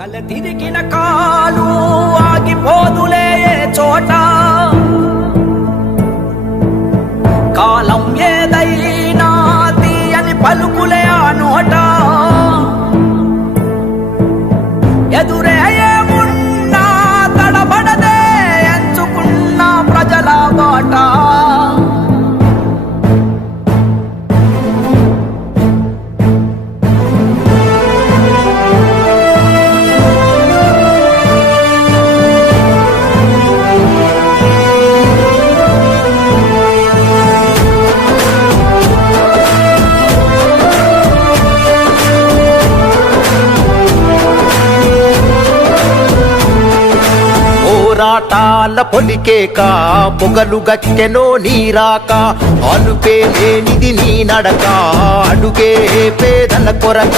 కల తిరిగిన కాలు ఆగిపోదులే చోట కాలం ఏదైనా తీయని పలుకులే ఆ నోట ఎదురే ఏమున్నా తడబడదే ఎంచుకున్న ప్రజల బాట పోరాటాల పొలికేక పొగలు గక్కెనో నీరాక అలుపే లేనిది నీ నడక అడుగే పేదల కొరక